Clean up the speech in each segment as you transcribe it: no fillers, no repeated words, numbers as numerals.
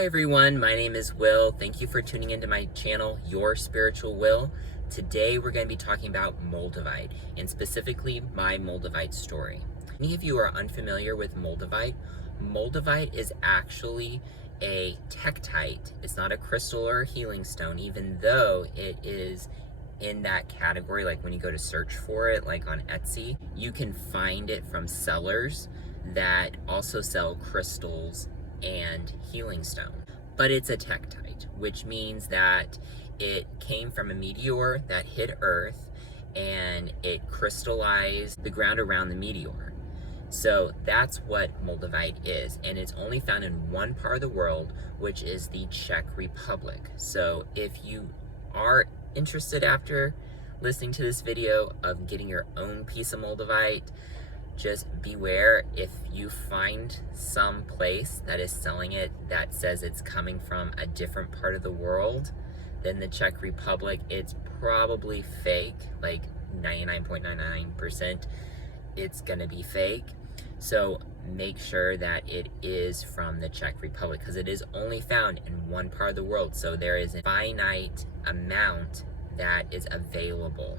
Hi everyone, my name is Will. Thank you for tuning into my channel, Your Spiritual Will. Today we're going to be talking about Moldavite, and specifically my Moldavite story. Many of you are unfamiliar with Moldavite. Moldavite is actually a Tektite. It's not a crystal or a healing stone, even though it is in that category. Like when you go to search for it, like on Etsy, you can find it from sellers that also sell crystals and healing stone. But it's a Tektite, which means that it came from a meteor that hit Earth and it crystallized the ground around the meteor. So that's what Moldavite is, and it's only found in one part of the world, which is the Czech Republic. So if you are interested after listening to this video of getting your own piece of Moldavite, just beware if you find some place that is selling it that says it's coming from a different part of the world than the Czech Republic. It's probably fake, like 99.99% it's gonna be fake. So make sure that it is from the Czech Republic, because it is only found in one part of the world. So there is a finite amount that is available,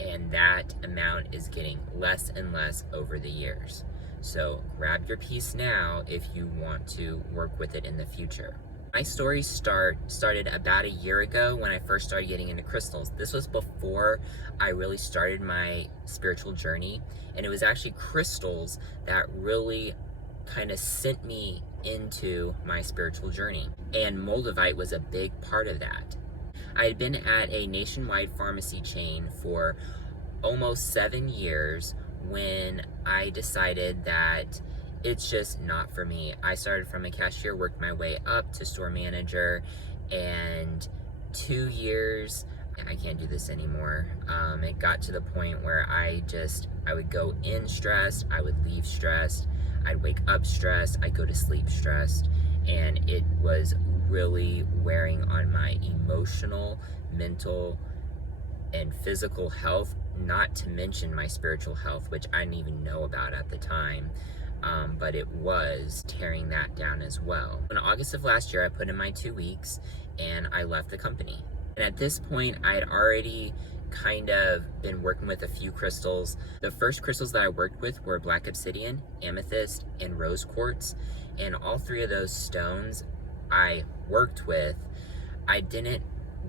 and that amount is getting less and less over the years. So grab your piece now if you want to work with it in the future. My story started about a year ago when I first started getting into crystals. This was before I really started my spiritual journey, and it was actually crystals that really kind of sent me into my spiritual journey, and Moldavite was a big part of that. I had been at a nationwide pharmacy chain for almost 7 years when I decided that it's just not for me. I started from a cashier, worked my way up to store manager, and 2 years, I can't do this anymore. It got to the point where I would go in stressed, I would leave stressed, I'd wake up stressed, I'd go to sleep stressed, and it was really wearing on my emotional, mental, and physical health, not to mention my spiritual health, which I didn't even know about at the time, but it was tearing that down as well. In August of last year, I put in my 2 weeks and I left the company. And at this point, I had already kind of been working with a few crystals. The first crystals that I worked with were black obsidian, amethyst, and rose quartz. And all three of those stones I worked with, I didn't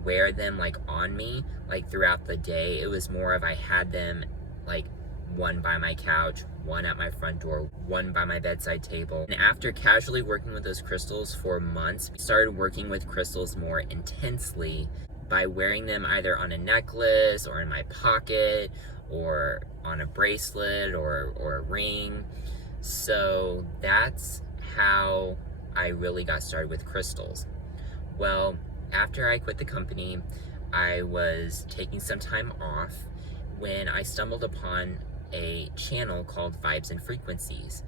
wear them like on me like throughout the day. It was more of I had them like one by my couch, one at my front door, one by my bedside table. And after casually working with those crystals for months, I started working with crystals more intensely by wearing them either on a necklace or in my pocket or on a bracelet or a ring. So that's how I really got started with crystals. Well, after I quit the company, I was taking some time off when I stumbled upon a channel called VibesNFrequencies,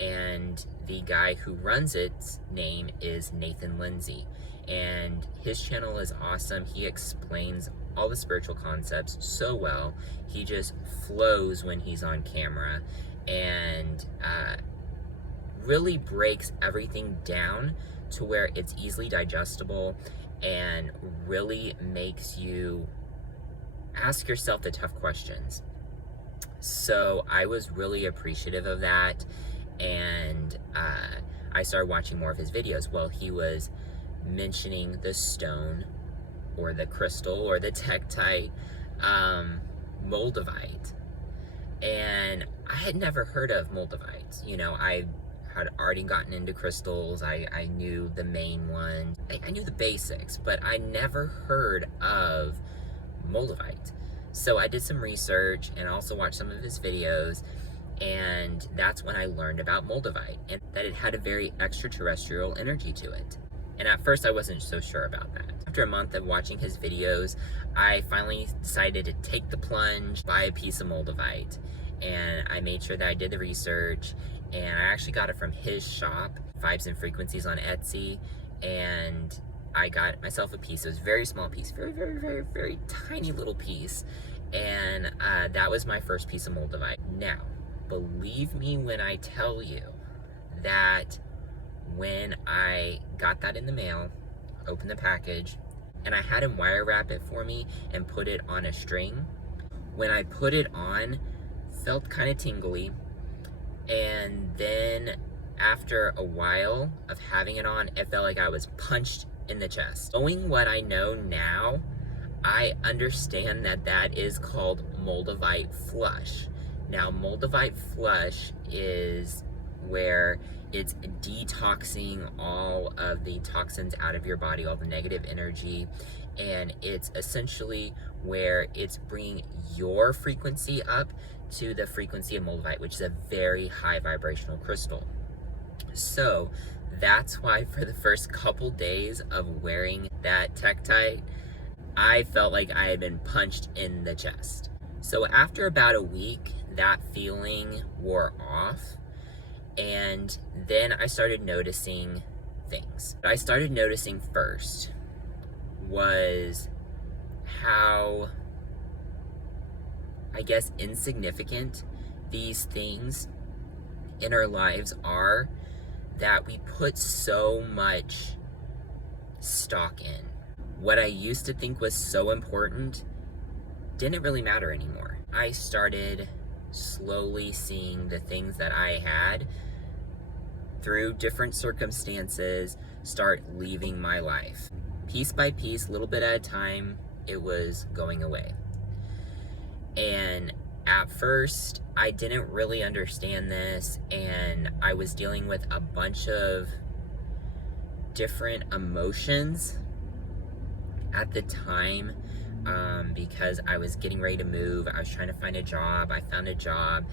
and the guy who runs its name is Nathan Lindsay, and his channel is awesome. He explains all the spiritual concepts so well. He just flows when he's on camera, and really breaks everything down to where it's easily digestible and really makes you ask yourself the tough questions. So I was really appreciative of that, and I started watching more of his videos. Well, he was mentioning the stone or the crystal or the Tektite, Moldavite, and I had never heard of Moldavite. You know, I had already gotten into crystals. I knew the main ones. I knew the basics, but I never heard of Moldavite. So I did some research and also watched some of his videos, and that's when I learned about Moldavite and that it had a very extraterrestrial energy to it. And at first I wasn't so sure about that. After a month of watching his videos, I finally decided to take the plunge, buy a piece of Moldavite. And I made sure that I did the research, and I actually got it from his shop, VibesNFrequencies on Etsy, and I got myself a piece. It was a very small piece, very, very, very, very tiny little piece, and that was my first piece of Moldavite. Now, believe me when I tell you that when I got that in the mail, opened the package, and I had him wire wrap it for me and put it on a string. When I put it on, felt kind of tingly, and then after a while of having it on, it felt like I was punched in the chest. Knowing what I know now, I understand that that is called Moldavite flush. Now, Moldavite flush is where it's detoxing all of the toxins out of your body, all the negative energy, and it's essentially where it's bringing your frequency up to the frequency of Moldavite, which is a very high vibrational crystal. So that's why for the first couple days of wearing that Tektite, I felt like I had been punched in the chest. So after about a week, that feeling wore off, and then I started noticing things. What I started noticing first was how, I guess, insignificant these things in our lives are that we put so much stock in. What I used to think was so important didn't really matter anymore. I started slowly seeing the things that I had through different circumstances start leaving my life. Piece by piece, a little bit at a time, it was going away. And at first, I didn't really understand this, and I was dealing with a bunch of different emotions at the time, because I was getting ready to move. I was trying to find a job. I found a job.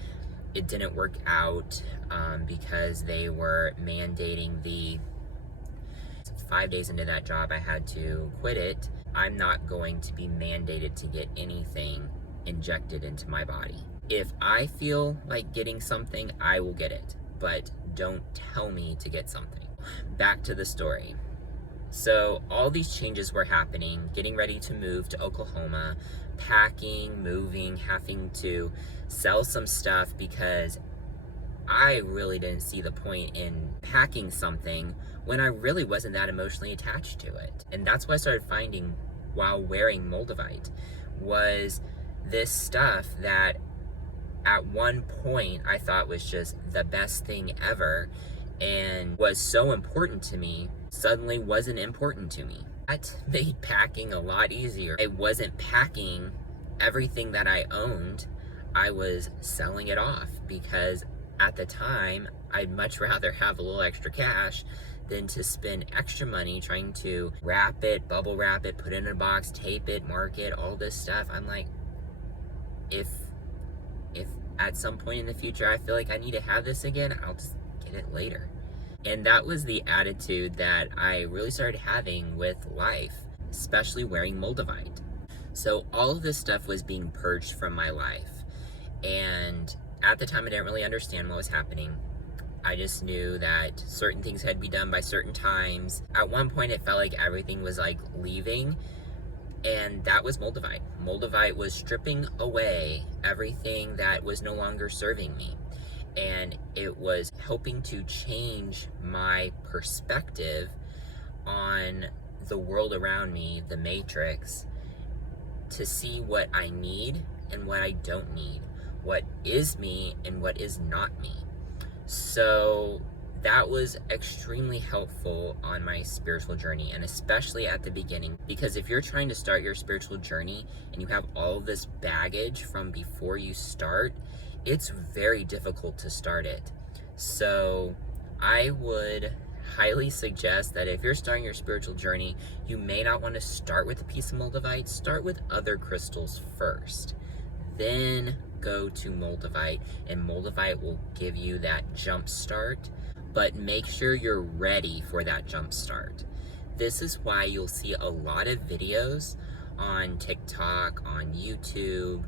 It didn't work out because they were mandating the 5 days into that job, I had to quit it. I'm not going to be mandated to get anything injected into my body. If I feel like getting something, I will get it, but don't tell me to get something. Back to the story. So all these changes were happening, getting ready to move to Oklahoma, packing, moving, having to sell some stuff because I really didn't see the point in packing something when I really wasn't that emotionally attached to it. And that's what I started finding while wearing Moldavite, was this stuff that at one point I thought was just the best thing ever and was so important to me, suddenly wasn't important to me. That made packing a lot easier. I wasn't packing everything that I owned, I was selling it off, because at the time, I'd much rather have a little extra cash than to spend extra money trying to wrap it, bubble wrap it, put it in a box, tape it, mark it, all this stuff. I'm like, if at some point in the future I feel like I need to have this again, I'll just get it later. And that was the attitude that I really started having with life, especially wearing Moldavite. So all of this stuff was being purged from my life. And at the time, I didn't really understand what was happening. I just knew that certain things had to be done by certain times. At one point, it felt like everything was like leaving, and that was Moldavite. Moldavite was stripping away everything that was no longer serving me. And it was helping to change my perspective on the world around me, the matrix, to see what I need and what I don't need, what is me and what is not me. So that was extremely helpful on my spiritual journey, and especially at the beginning, because if you're trying to start your spiritual journey and you have all of this baggage from before you start, it's very difficult to start it. So I would highly suggest that if you're starting your spiritual journey, you may not want to start with a piece of Moldavite. Start with other crystals first, then go to Moldavite, and Moldavite will give you that jump start, but make sure you're ready for that jump start. This is why you'll see a lot of videos on TikTok, on YouTube,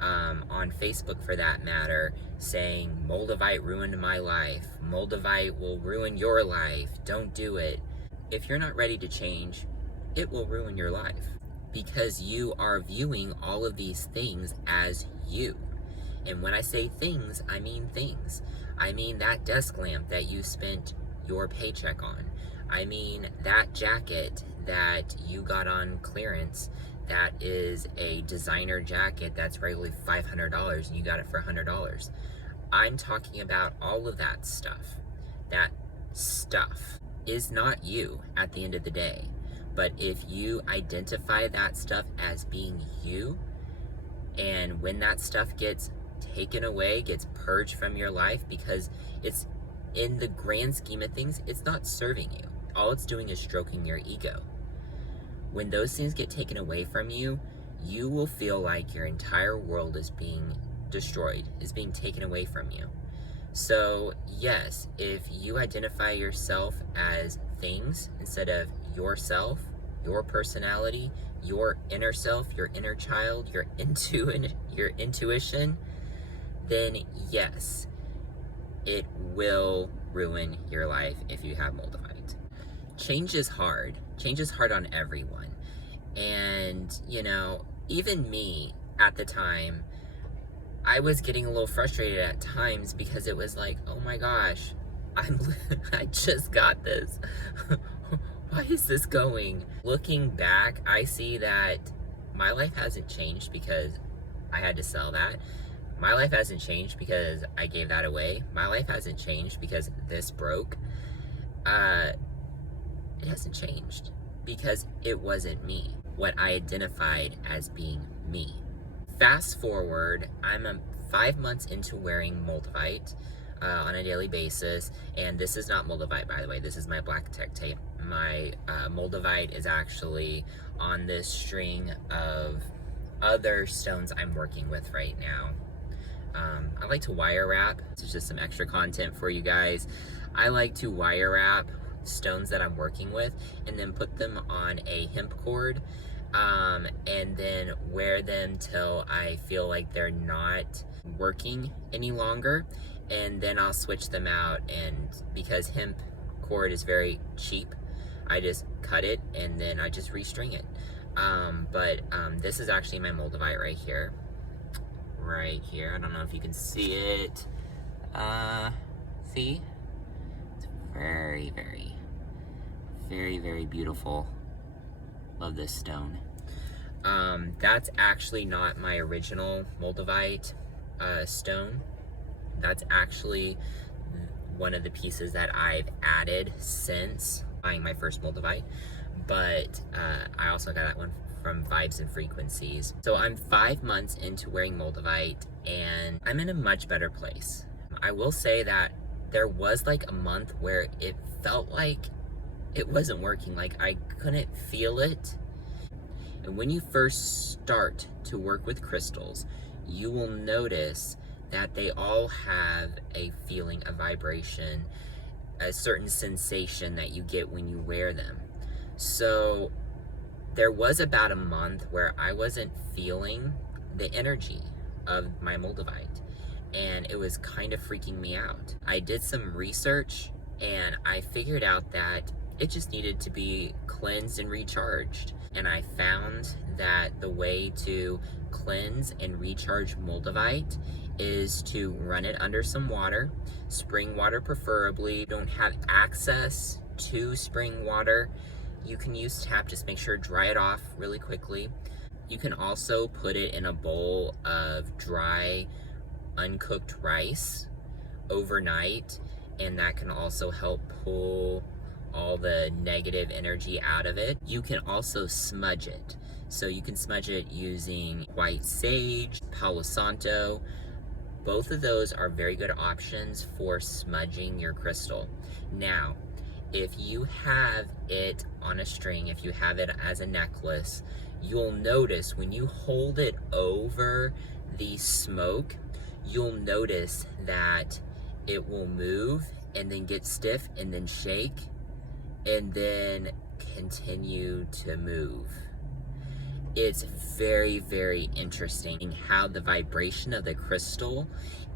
on Facebook for that matter, saying Moldavite ruined my life, Moldavite will ruin your life, don't do it. If you're not ready to change, it will ruin your life, because you are viewing all of these things as you. And when I say things, I mean things. I mean that desk lamp that you spent your paycheck on. I mean, that jacket that you got on clearance, that is a designer jacket that's regularly $500 and you got it for $100. I'm talking about all of that stuff. That stuff is not you at the end of the day. But if you identify that stuff as being you, and when that stuff gets taken away, gets purged from your life, because it's, in the grand scheme of things, it's not serving you. All it's doing is stroking your ego. When those things get taken away from you, you will feel like your entire world is being destroyed, is being taken away from you. So yes, if you identify yourself as things instead of yourself, your personality, your inner self, your inner child, your intuition, then yes, it will ruin your life if you have Moldavite. Change is hard. Change is hard on everyone. And, you know, even me at the time, I was getting a little frustrated at times because it was like, oh my gosh, I just got this. Why is this going? Looking back, I see that my life hasn't changed because I had to sell that. My life hasn't changed because I gave that away. My life hasn't changed because this broke. It hasn't changed because it wasn't me, what I identified as being me. Fast forward, I'm 5 months into wearing Moldavite on a daily basis, and this is not Moldavite, by the way. This is my black Tektite. My Moldavite is actually on this string of other stones I'm working with right now. I like to wire wrap. This is just some extra content for you guys. I like to wire wrap stones that I'm working with and then put them on a hemp cord, and then wear them till I feel like they're not working any longer, and then I'll switch them out. And because hemp cord is very cheap, I just cut it and then I just restring it. This is actually my Moldavite right here. I don't know if you can see it. See? It's very, very, very, very beautiful. Love this stone. That's actually not my original Moldavite stone. That's actually one of the pieces that I've added since buying my first Moldavite. But I also got that one from VibesNFrequencies. So I'm 5 months into wearing Moldavite and I'm in a much better place. I will say that there was like a month where it felt like it wasn't working, like I couldn't feel it. And when you first start to work with crystals, you will notice that they all have a feeling, a vibration, a certain sensation that you get when you wear them. So there was about a month where I wasn't feeling the energy of my Moldavite, and it was kind of freaking me out. I did some research and I figured out that it just needed to be cleansed and recharged. And I found that the way to cleanse and recharge Moldavite is to run it under some water, spring water preferably. If you don't have access to spring water, you can use tap. Just make sure to dry it off really quickly. You can also put it in a bowl of dry, uncooked rice overnight, and that can also help pull all the negative energy out of it. You can also smudge it. So you can smudge it using white sage, Palo Santo. Both of those are very good options for smudging your crystal. Now, if you have it on a string, if you have it as a necklace, you'll notice when you hold it over the smoke, you'll notice that it will move and then get stiff and then shake and then continue to move. It's very, very interesting how the vibration of the crystal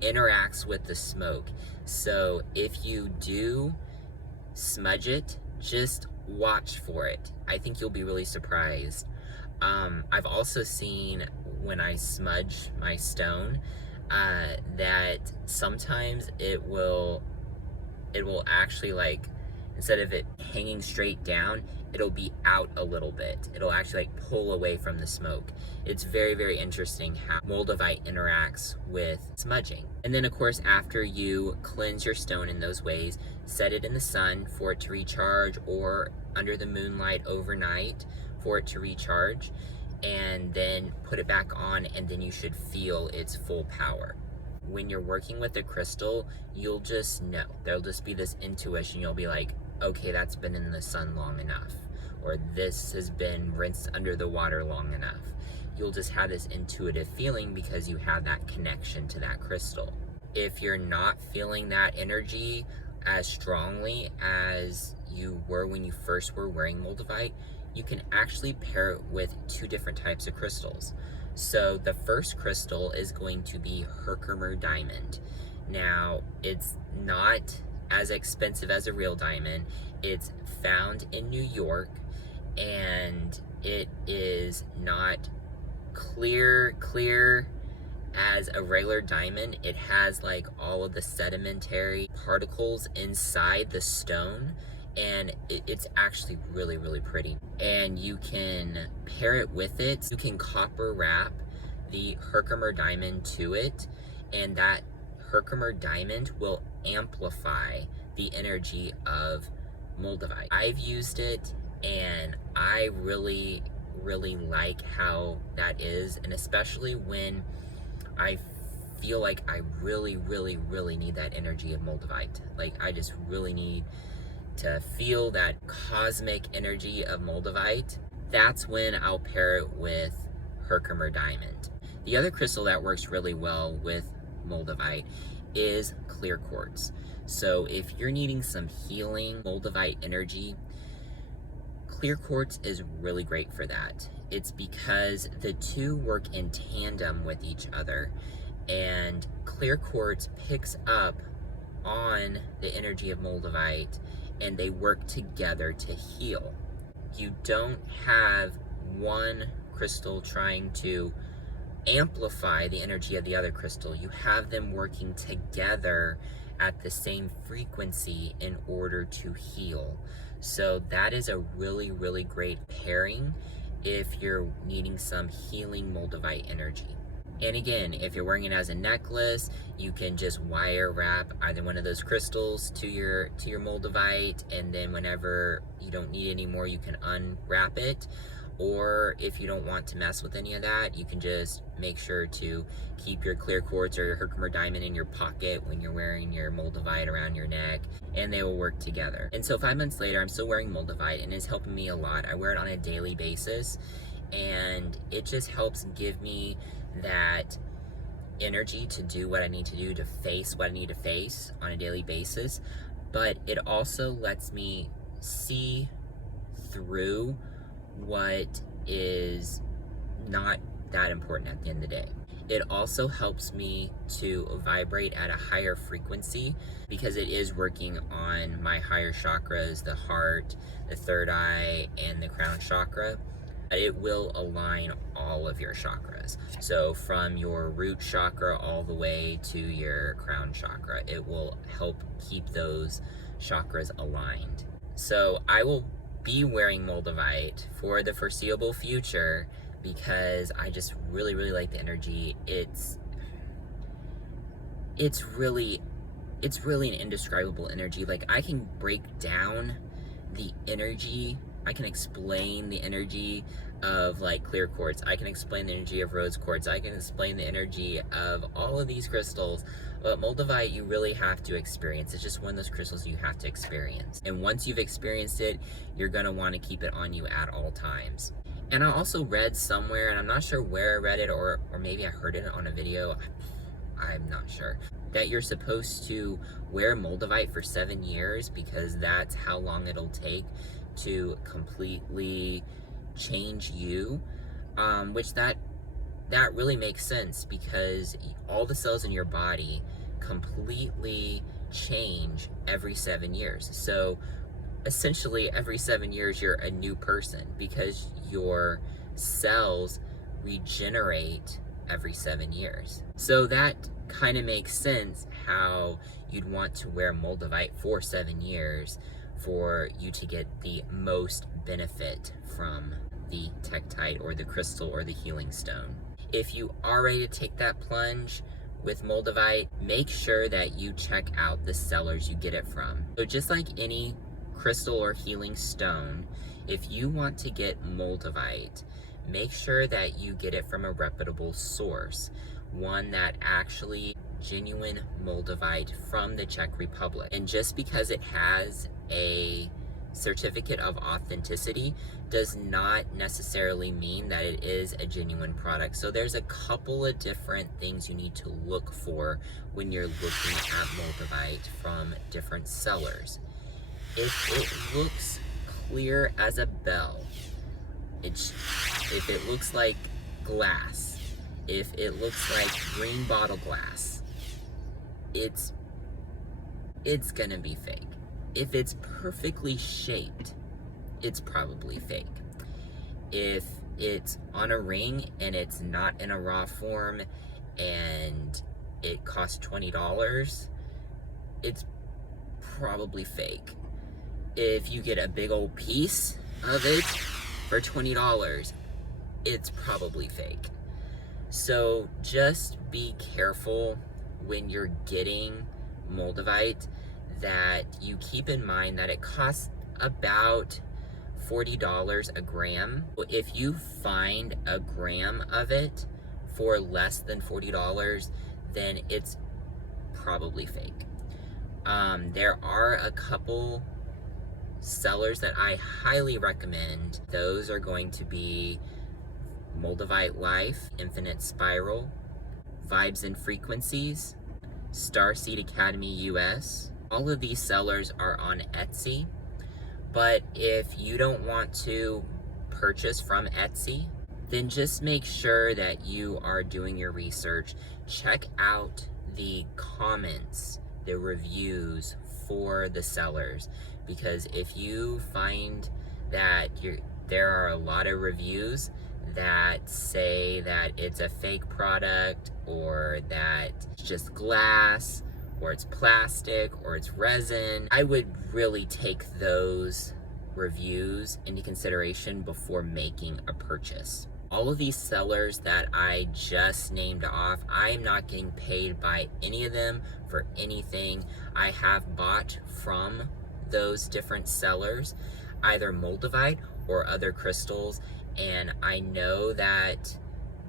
interacts with the smoke. So if you do smudge it, just watch for it. I think you'll be really surprised. I've also seen when I smudge my stone that sometimes it will actually like instead of it hanging straight down, it'll be out a little bit. It'll actually like pull away from the smoke. It's very, very interesting how Moldavite interacts with smudging. And then of course, after you cleanse your stone in those ways, set it in the sun for it to recharge, or under the moonlight overnight for it to recharge, and then put it back on, and then you should feel its full power. When you're working with a crystal, you'll just know. There'll just be this intuition. You'll be like, okay, that's been in the sun long enough, or this has been rinsed under the water long enough. You'll just have this intuitive feeling because you have that connection to that crystal. If you're not feeling that energy as strongly as you were when you first were wearing Moldavite, you can actually pair it with 2 different types of crystals. So the first crystal is going to be Herkimer diamond. Now, it's not as expensive as a real diamond. It's found in New York, and it is not clear as a regular diamond. It has like all of the sedimentary particles inside the stone, and it's actually really, really pretty. And you can pair it with it. You can copper wrap the Herkimer diamond to it, and that Herkimer diamond will amplify the energy of Moldavite. I've used it, and I really, really like how that is, and especially when I feel like I really, really, really need that energy of Moldavite. Like, I just really need to feel that cosmic energy of Moldavite. That's when I'll pair it with Herkimer diamond. The other crystal that works really well with Moldavite is clear quartz. So if you're needing some healing Moldavite energy, clear quartz is really great for that. It's because the two work in tandem with each other, and clear quartz picks up on the energy of Moldavite, and they work together to heal. You don't have one crystal trying to amplify the energy of the other crystal. You have them working together at the same frequency in order to heal. So that is a really, really great pairing if you're needing some healing Moldavite energy. And again, if you're wearing it as a necklace, you can just wire wrap either one of those crystals to your Moldavite, and then whenever you don't need any more, you can unwrap it. Or if you don't want to mess with any of that, you can just make sure to keep your clear quartz or your Herkimer diamond in your pocket when you're wearing your Moldavite around your neck, and they will work together. And so 5 months later, I'm still wearing Moldavite, and it's helping me a lot. I wear it on a daily basis, and it just helps give me that energy to do what I need to do, to face what I need to face on a daily basis. But it also lets me see through what is not that important at the end of the day. It also helps me to vibrate at a higher frequency because it is working on my higher chakras, the heart, the third eye, and the crown chakra. It will align all of your chakras. So from your root chakra all the way to your crown chakra, it will help keep those chakras aligned. So I will be wearing Moldavite for the foreseeable future because I just really, really like the energy. It's really an indescribable energy. Like, I can break down the energy, I can explain the energy of like clear quartz, I can explain the energy of rose quartz, I can explain the energy of all of these crystals. But Moldavite, you really have to experience. It's just one of those crystals you have to experience. And once you've experienced it, you're gonna want to keep it on you at all times. And I also read somewhere, and I'm not sure where I read it, or maybe I heard it on a video, I'm not sure, that you're supposed to wear Moldavite for 7 years because that's how long it'll take to completely change you, which that really makes sense because all the cells in your body completely change every 7 years. So essentially every 7 years you're a new person because your cells regenerate every 7 years. So that kind of makes sense how you'd want to wear Moldavite for 7 years for you to get the most benefit from the Tektite or the crystal or the healing stone. If you are ready to take that plunge with Moldavite, make sure that you check out the sellers you get it from. So just like any crystal or healing stone, if you want to get Moldavite, make sure that you get it from a reputable source, one that actually genuine Moldavite from the Czech Republic. And just because it has a certificate of authenticity does not necessarily mean that it is a genuine product. So there's a couple of different things you need to look for when you're looking at Moldavite from different sellers. If it looks clear as a bell, if it looks like glass, if it looks like green bottle glass, it's gonna be fake. If it's perfectly shaped, it's probably fake. If it's on a ring and it's not in a raw form and it costs $20, it's probably fake. If you get a big old piece of it for $20, it's probably fake. So just be careful when you're getting Moldavite, that you keep in mind that it costs about $40 a gram. If you find a gram of it for less than $40, then it's probably fake. There are a couple sellers that I highly recommend. Those are going to be MoldaviteLife, Infinite Spiral, VibesNFrequencies, TheStarSeedAcademyUS. All of these sellers are on Etsy, but if you don't want to purchase from Etsy, then just make sure that you are doing your research. Check out the comments, the reviews for the sellers, because if you find that there are a lot of reviews that say that it's a fake product, or that it's just glass, or it's plastic, or it's resin, I would really take those reviews into consideration before making a purchase. All of these sellers that I just named off, I am not getting paid by any of them for anything. I have bought from those different sellers, either Moldavite or other crystals, and I know that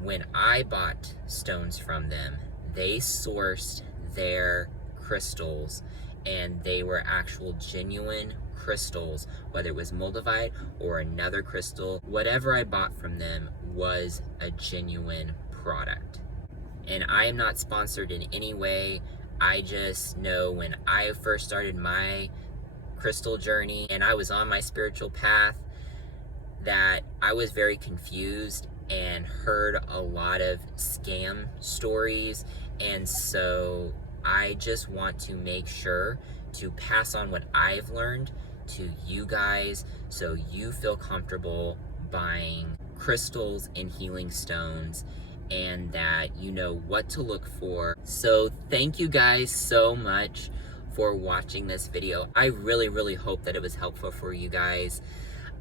when I bought stones from them, they sourced their crystals and they were actual genuine crystals, whether it was Moldavite or another crystal. Whatever I bought from them was a genuine product. And I am not sponsored in any way. I just know when I first started my crystal journey and I was on my spiritual path, that I was very confused and heard a lot of scam stories, and so I just want to make sure to pass on what I've learned to you guys so you feel comfortable buying crystals and healing stones, and that you know what to look for. So thank you guys so much for watching this video. I really hope that it was helpful for you guys.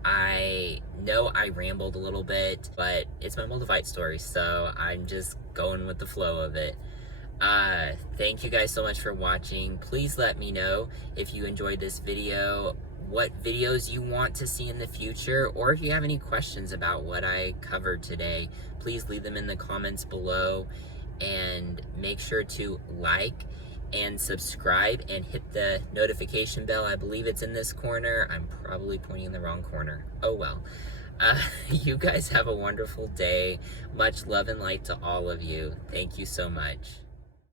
I know I rambled a little bit, but it's my Moldavite story, so I'm just going with the flow of it. Thank you guys so much for watching. Please let me know if you enjoyed this video, what videos you want to see in the future, or if you have any questions about what I covered today, please leave them in the comments below, and make sure to like and subscribe and hit the notification bell. I believe it's in this corner. I'm probably pointing in the wrong corner. Oh well. You guys have a wonderful day. Much love and light to all of you. Thank you so much.